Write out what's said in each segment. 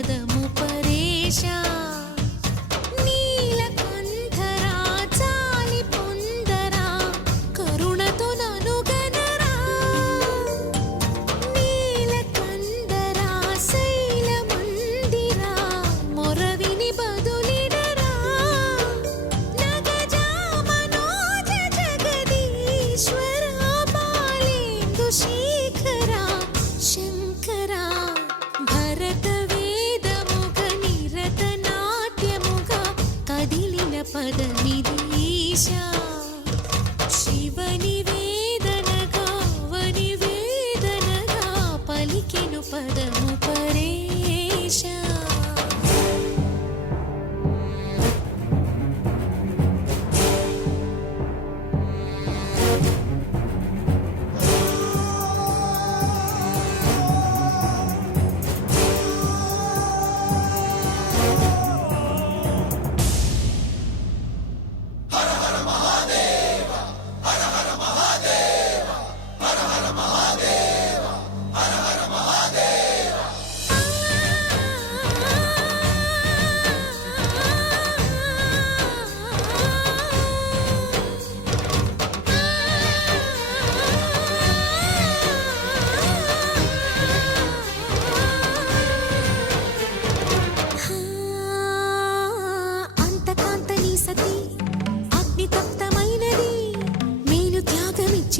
పదము పరేశా పదమిదీశా శివని వేదనగా వని వేదనగా పలికెను పదము పరేశా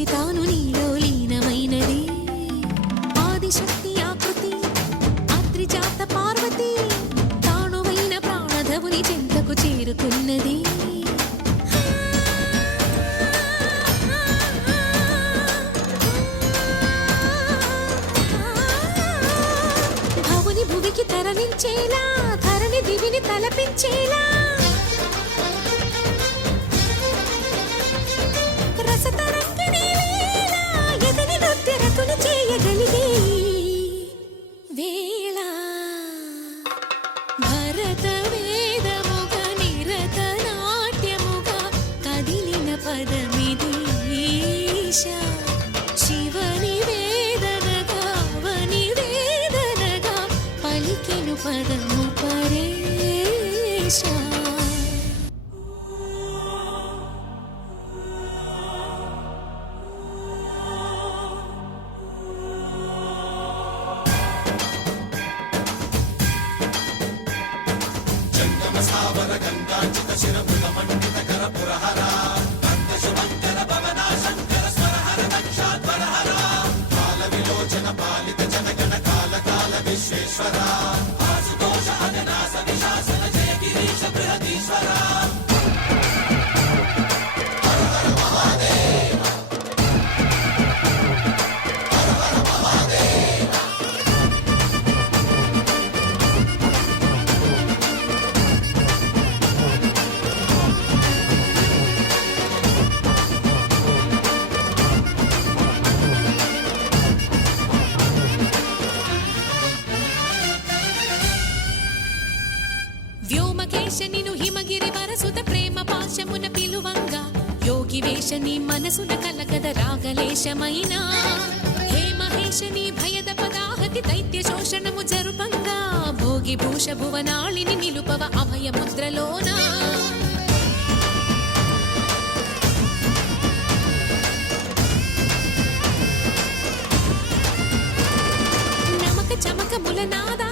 తాను నీలో లీనమైనది ఆదిశక్తి ఆకృతి అత్రిజాత పార్వతి తానువైన ప్రాణధవుని చెంతకు చేరుకున్నది భవుని భువికి తరలించేలా ధరణి దివిని తలపించేలా చేయగలిగే వేళ భరత వేదముగా నిరత నాట్యముగా కదిలిన పదమిదీశా శివని వేదనగా వని వేదనగా పలికెను పదము పరేశా సావర గంగాచిత శిరపుల మండిత కర పురహర నందశుమంకర భవన శంకర స్వరహర దక్షాధ్వరహర కాల విలోచన పాలిత జనగణ కాల కాల విశ్వేశ్వర ఆశుతోష అజనాస విశాసన జయ గిరీశ బృహదీశ్వర వ్యోమకేశనిను హిమగిరి వరసుత ప్రేమ పాశమున పిలువంగా యోగి వేషని మనసున కలగద రాగలేశమైన హే మహేశని భయద పదాహతి దైత్య శోషణము జరుపంగా భోగి భూష భువనాళిని నిలుపవ అభయ ముద్రలోన నమక చమక ములనాద